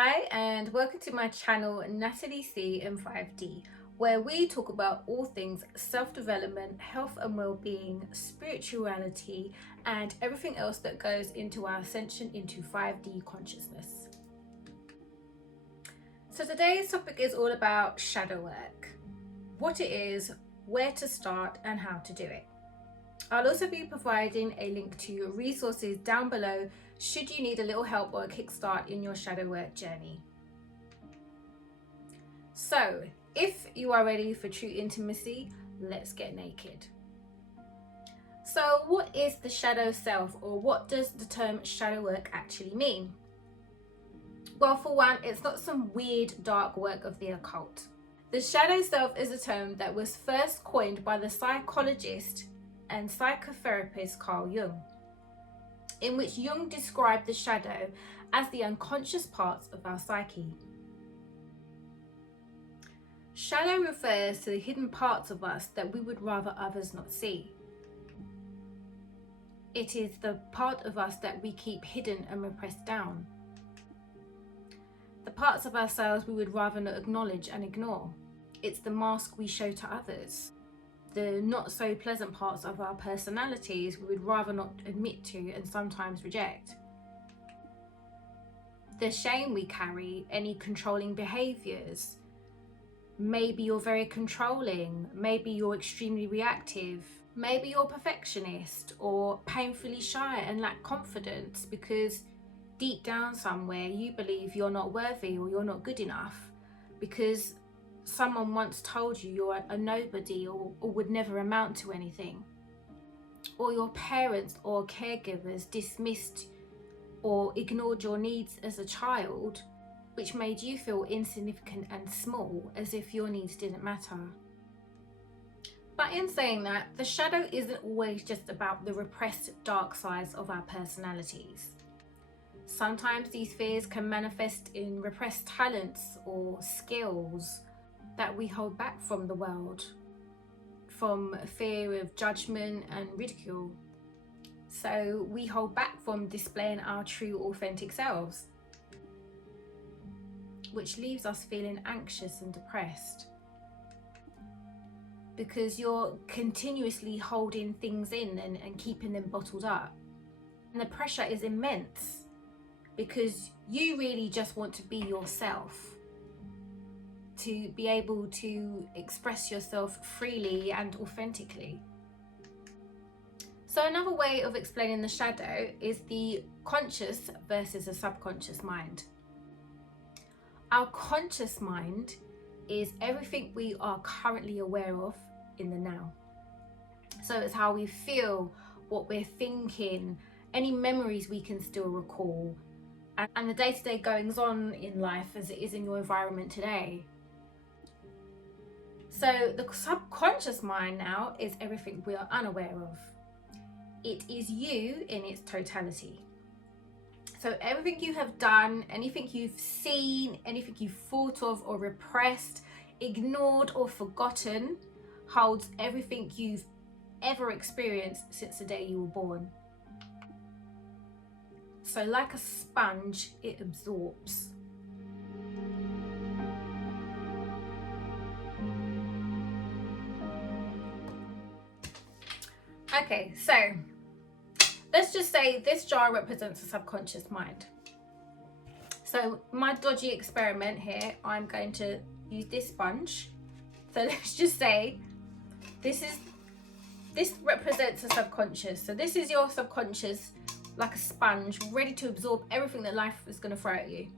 Hi and welcome to my channel Natalie C in 5D, where we talk about all things self-development, health and well-being, spirituality and everything else that goes into our ascension into 5D consciousness. So today's topic is all about shadow work, what it is, where to start and how to do it. I'll also be providing a link to resources down below should you need a little help or a kickstart in your shadow work journey. So, if you are ready for true intimacy, let's get naked. So, what is the shadow self, or what does the term shadow work actually mean? Well, for one, it's not some weird dark work of the occult. The shadow self is a term that was first coined by the psychologist and psychotherapist Carl Jung, in which Jung described the shadow as the unconscious parts of our psyche. Shadow refers to the hidden parts of us that we would rather others not see. It is the part of us that we keep hidden and repressed down. The parts of ourselves we would rather not acknowledge and ignore. It's the mask we show to others. The not so pleasant parts of our personalities we would rather not admit to and sometimes reject. The shame we carry, any controlling behaviours. Maybe you're very controlling, maybe you're extremely reactive, maybe you're perfectionist or painfully shy and lack confidence because deep down somewhere you believe you're not worthy or you're not good enough because someone once told you you're a nobody or would never amount to anything, or your parents or caregivers dismissed or ignored your needs as a child, which made you feel insignificant and small, as if your needs didn't matter. But in saying that, the shadow isn't always just about the repressed dark sides of our personalities. Sometimes these fears can manifest in repressed talents or skills that we hold back from the world, from fear of judgment and ridicule. So we hold back from displaying our true authentic selves, which leaves us feeling anxious and depressed because you're continuously holding things in and keeping them bottled up. And the pressure is immense because you really just want to be yourself, to be able to express yourself freely and authentically. So another way of explaining the shadow is the conscious versus the subconscious mind. Our conscious mind is everything we are currently aware of in the now. So it's how we feel, what we're thinking, any memories we can still recall, and the day-to-day goings on in life as it is in your environment today. So the subconscious mind now is everything we are unaware of. It is you in its totality. So everything you have done, anything you've seen, anything you've thought of or repressed, ignored or forgotten, holds everything you've ever experienced since the day you were born. So like a sponge, it absorbs. Okay, so let's just say this jar represents the subconscious mind. So my dodgy experiment here, I'm going to use this sponge. So let's just say this represents the subconscious. So this is your subconscious, like a sponge, ready to absorb everything that life is going to throw at you.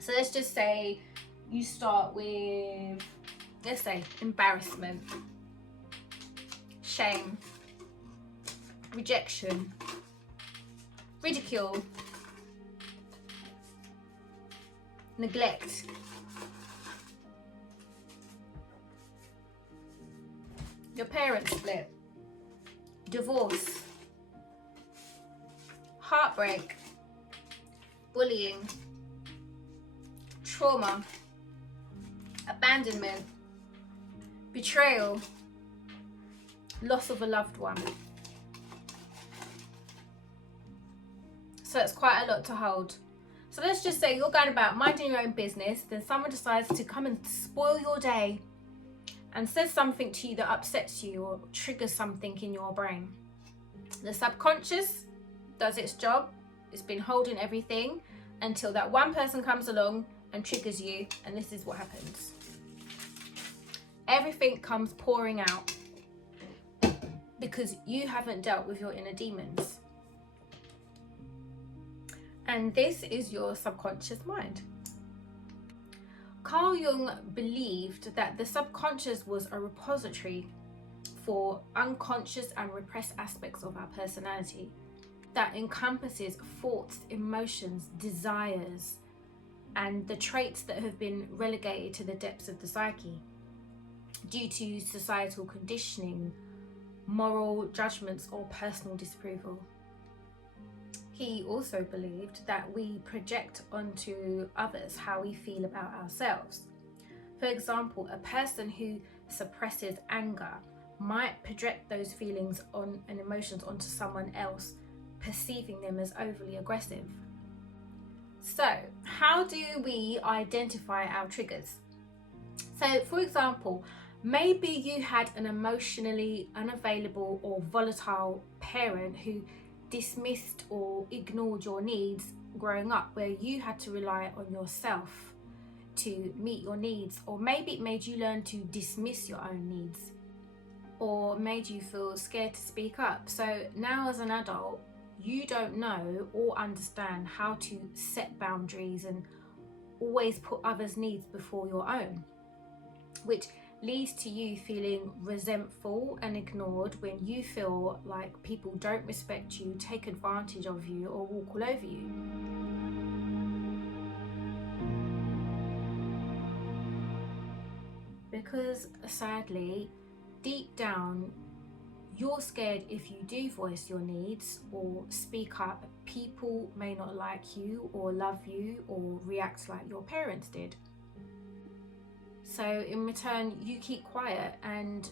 So let's just say you start with, let's say, embarrassment, shame, rejection, ridicule, neglect, your parents split, divorce, heartbreak, bullying, trauma, abandonment, betrayal, loss of a loved one. So it's quite a lot to hold. So let's just say you're going about minding your own business, then someone decides to come and spoil your day and says something to you that upsets you or triggers something in your brain. The subconscious does its job. It's been holding everything until that one person comes along and triggers you, and this is what happens. Everything comes pouring out because you haven't dealt with your inner demons. And this is your subconscious mind. Carl Jung believed that the subconscious was a repository for unconscious and repressed aspects of our personality that encompasses thoughts, emotions, desires, and the traits that have been relegated to the depths of the psyche due to societal conditioning, moral judgments, or personal disapproval. He also believed that we project onto others how we feel about ourselves. For example, a person who suppresses anger might project those feelings on and emotions onto someone else, perceiving them as overly aggressive. So, how do we identify our triggers? So, for example, maybe you had an emotionally unavailable or volatile parent who dismissed or ignored your needs growing up, where you had to rely on yourself to meet your needs, or maybe it made you learn to dismiss your own needs, or made you feel scared to speak up. So now as an adult, you don't know or understand how to set boundaries and always put others' needs before your own, which leads to you feeling resentful and ignored when you feel like people don't respect you, take advantage of you, or walk all over you. Because sadly, deep down, you're scared if you do voice your needs or speak up, people may not like you or love you or react like your parents did. So in return, you keep quiet and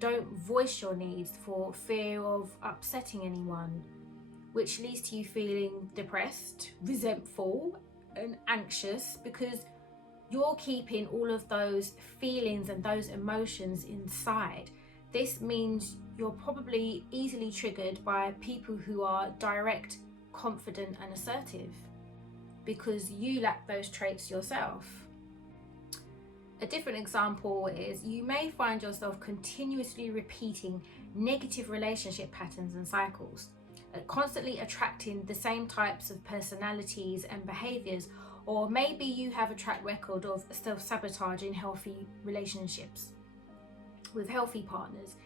don't voice your needs for fear of upsetting anyone, which leads to you feeling depressed, resentful, and anxious because you're keeping all of those feelings and those emotions inside. This means you're probably easily triggered by people who are direct, confident, and assertive because you lack those traits yourself. A different example is you may find yourself continuously repeating negative relationship patterns and cycles, constantly attracting the same types of personalities and behaviors, or maybe you have a track record of self-sabotage in healthy relationships with healthy partners.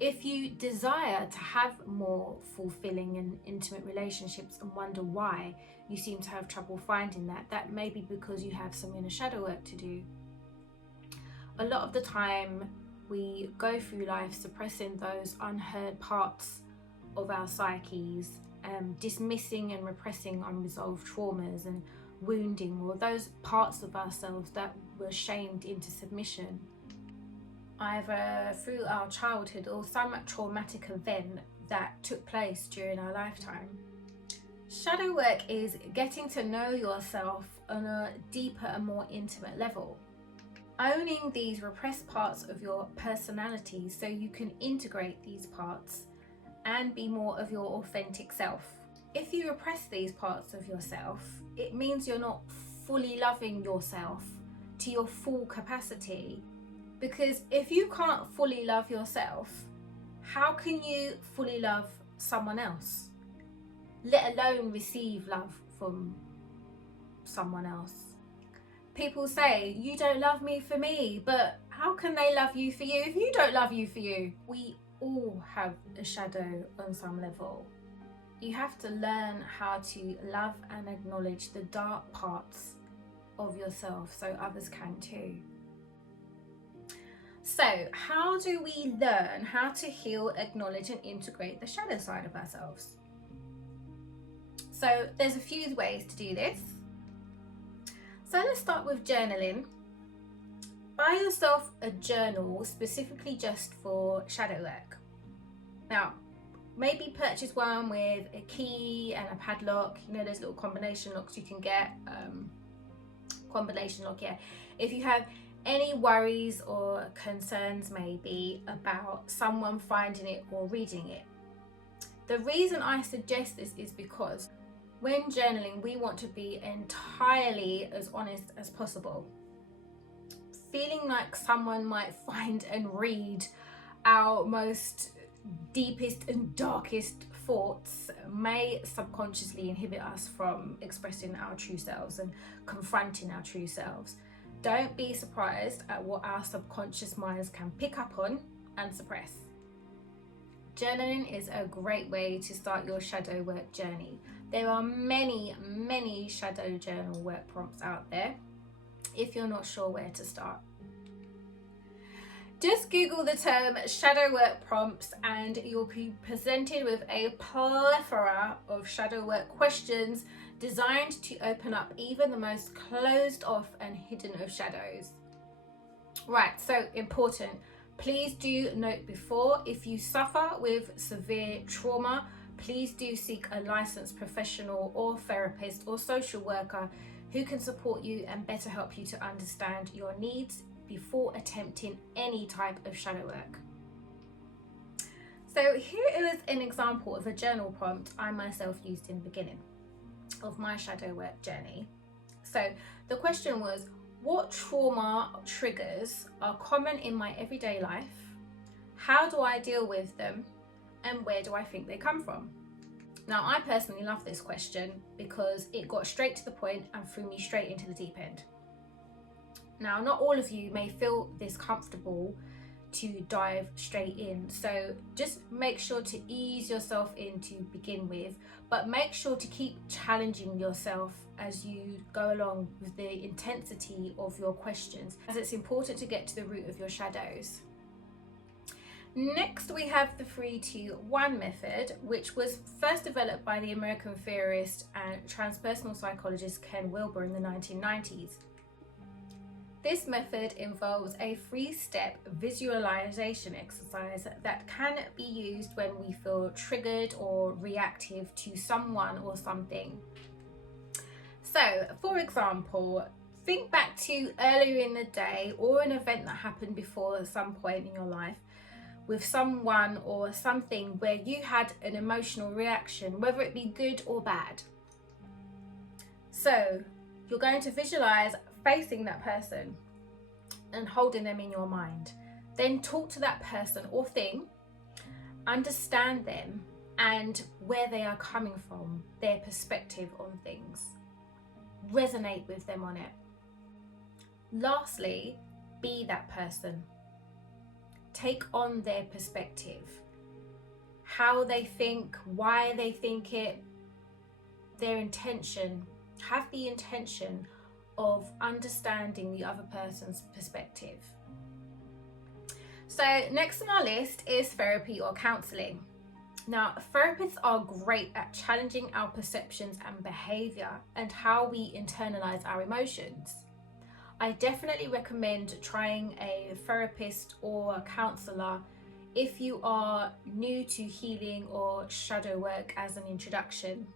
If you desire to have more fulfilling and intimate relationships and wonder why you seem to have trouble finding that, that may be because you have some inner shadow work to do. A lot of the time we go through life suppressing those unheard parts of our psyches, dismissing and repressing unresolved traumas and wounding, or those parts of ourselves that were shamed into submission, either through our childhood or some traumatic event that took place during our lifetime. Shadow work is getting to know yourself on a deeper and more intimate level, owning these repressed parts of your personality so you can integrate these parts and be more of your authentic self. If you repress these parts of yourself, it means you're not fully loving yourself to your full capacity. Because if you can't fully love yourself, how can you fully love someone else? Let alone receive love from someone else. People say, you don't love me for me, but how can they love you for you if you don't love you for you? We all have a shadow on some level. You have to learn how to love and acknowledge the dark parts of yourself so others can too. So, how do we learn how to heal, acknowledge, and integrate the shadow side of ourselves? So, there's a few ways to do this. So, let's start with journaling. Buy yourself a journal specifically just for shadow work. Now, Maybe purchase one with a key and a padlock. You know, those little combination locks you can get. Combination lock, yeah. If you have any worries or concerns maybe about someone finding it or reading it. The reason I suggest this is because when journaling, we want to be entirely as honest as possible. Feeling like someone might find and read our most deepest and darkest thoughts may subconsciously inhibit us from expressing our true selves and confronting our true selves. Don't be surprised at what our subconscious minds can pick up on and suppress. Journaling is a great way to start your shadow work journey. There are many shadow journal work prompts out there if you're not sure where to start. Just Google the term shadow work prompts and you'll be presented with a plethora of shadow work questions designed to open up even the most closed off and hidden of shadows. Right, so important. Please do note before, if you suffer with severe trauma, please do seek a licensed professional or therapist or social worker who can support you and better help you to understand your needs before attempting any type of shadow work. So here is an example of a journal prompt I myself used in the beginning of my shadow work journey. So the question was, what trauma triggers are common in my everyday life? How do I deal with them? And where do I think they come from? Now, I personally love this question because it got straight to the point and threw me straight into the deep end. Now, not all of you may feel this comfortable to dive straight in, so just make sure to ease yourself in to begin with, but make sure to keep challenging yourself as you go along with the intensity of your questions, as it's important to get to the root of your shadows. Next, we have the 3-2-1 method, which was first developed by the American theorist and transpersonal psychologist Ken Wilber in the 1990s. This method involves a 3-step visualization exercise that can be used when we feel triggered or reactive to someone or something. So, for example, think back to earlier in the day or an event that happened before at some point in your life with someone or something where you had an emotional reaction, whether it be good or bad. So, you're going to visualize facing that person and holding them in your mind. Then talk to that person or thing, understand them and where they are coming from, their perspective on things. Resonate with them on it. Lastly, be that person. Take on their perspective, how they think, why they think it, their intention. Have the intention of understanding the other person's perspective. So next on our list is therapy or counselling. Now, therapists are great at challenging our perceptions and behaviour and how we internalise our emotions. I definitely recommend trying a therapist or a counsellor if you are new to healing or shadow work as an introduction.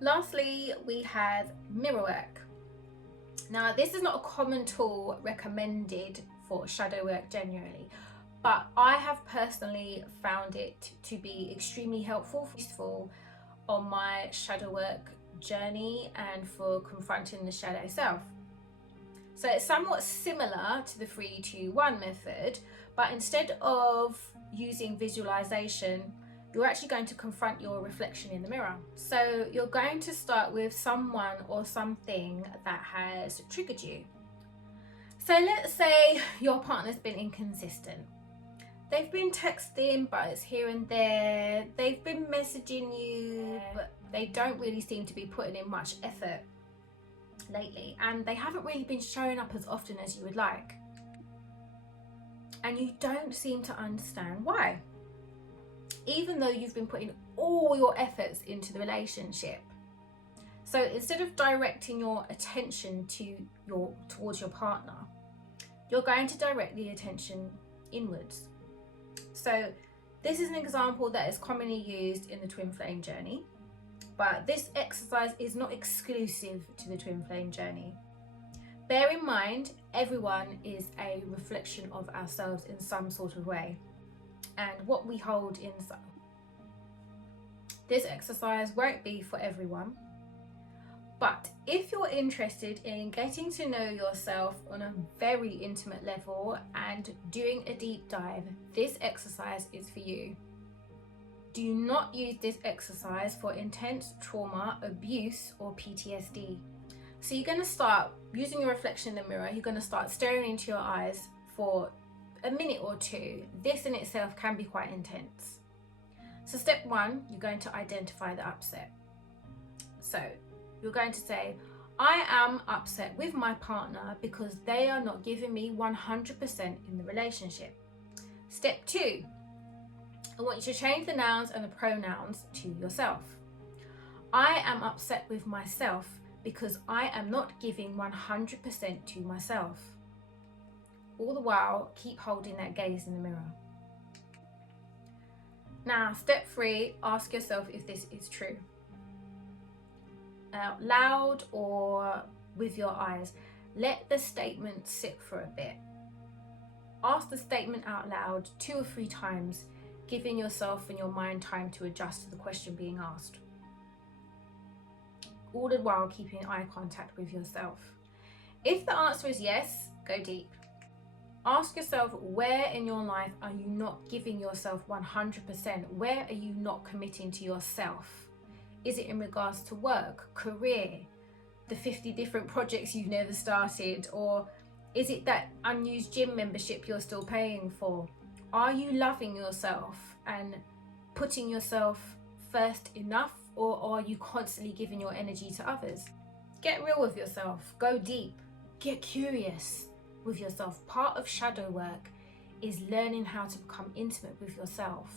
Lastly, we have mirror work. Now, this is not a common tool recommended for shadow work generally, but I have personally found it to be extremely helpful, useful on my shadow work journey and for confronting the shadow self. So it's somewhat similar to the 3-2-1 method, but instead of using visualization, you're actually going to confront your reflection in the mirror. So you're going to start with someone or something that has triggered you. So let's say your partner's been inconsistent. They've been texting, but it's here and there. They've been messaging you, but they don't really seem to be putting in much effort lately. And they haven't really been showing up as often as you would like. And you don't seem to understand why, even though you've been putting all your efforts into the relationship. So instead of directing your attention towards your partner, you're going to direct the attention inwards. So This is an example that is commonly used in the twin flame journey, but this exercise is not exclusive to the twin flame journey. Bear in mind, everyone is a reflection of ourselves in some sort of way, and what we hold inside. This exercise won't be for everyone, but if you're interested in getting to know yourself on a very intimate level and doing a deep dive, this exercise is for you. Do not use this exercise for intense trauma, abuse, or PTSD. So you're going to start using your reflection in the mirror. You're going to start staring into your eyes for a minute or two. This in itself can be quite intense. So step one, you're going to identify the upset. So you're going to say, I am upset with my partner because they are not giving me 100% in the relationship. Step two, I want you to change the nouns and the pronouns to yourself. I am upset with myself because I am not giving 100% to myself. All the while, keep holding that gaze in the mirror. Now, step three, ask yourself if this is true. Out loud or with your eyes. Let the statement sit for a bit. Ask the statement out loud 2 or 3 times, giving yourself and your mind time to adjust to the question being asked. All the while keeping eye contact with yourself. If the answer is yes, go deep. Ask yourself, where in your life are you not giving yourself 100%? Where are you not committing to yourself? Is it in regards to work, career, the 50 different projects you've never started? Or is it that unused gym membership you're still paying for? Are you loving yourself and putting yourself first enough, or are you constantly giving your energy to others? Get real with yourself, go deep, get curious with yourself. Part of shadow work is learning how to become intimate with yourself.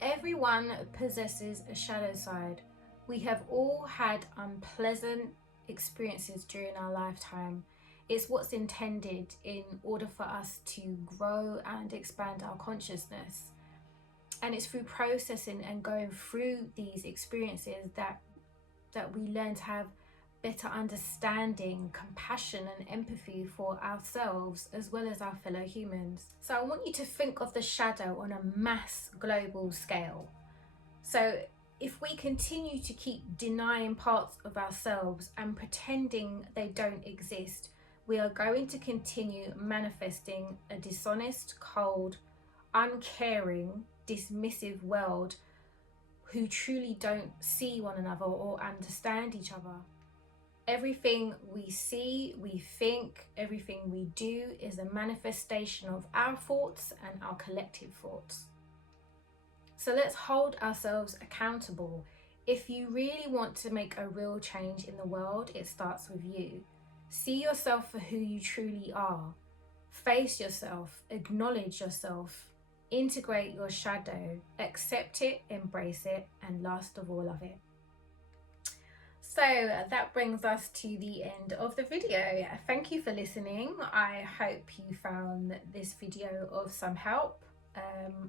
Everyone possesses a shadow side. We have all had unpleasant experiences during our lifetime. It's what's intended in order for us to grow and expand our consciousness. And it's through processing and going through these experiences that we learn to have better understanding, compassion and empathy for ourselves as well as our fellow humans. So I want you to think of the shadow on a mass global scale. So if we continue to keep denying parts of ourselves and pretending they don't exist, we are going to continue manifesting a dishonest, cold, uncaring, dismissive world who truly don't see one another or understand each other. Everything we see, we think, everything we do is a manifestation of our thoughts and our collective thoughts. So let's hold ourselves accountable. If you really want to make a real change in the world, it starts with you. See yourself for who you truly are. Face yourself, acknowledge yourself, integrate your shadow, accept it, embrace it, and last of all, love it. So that brings us to the end of the video. Thank you for listening. I hope you found this video of some help.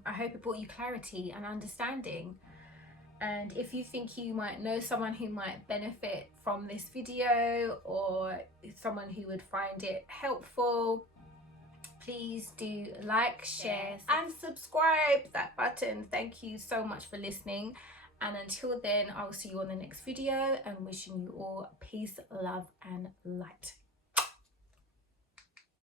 I hope it brought you clarity and understanding. And if you think you might know someone who might benefit from this video, or someone who would find it helpful, please do like, share and subscribe. That button. Thank you so much for listening. And until then, I'll see you on the next video, and wishing you all peace, love and light.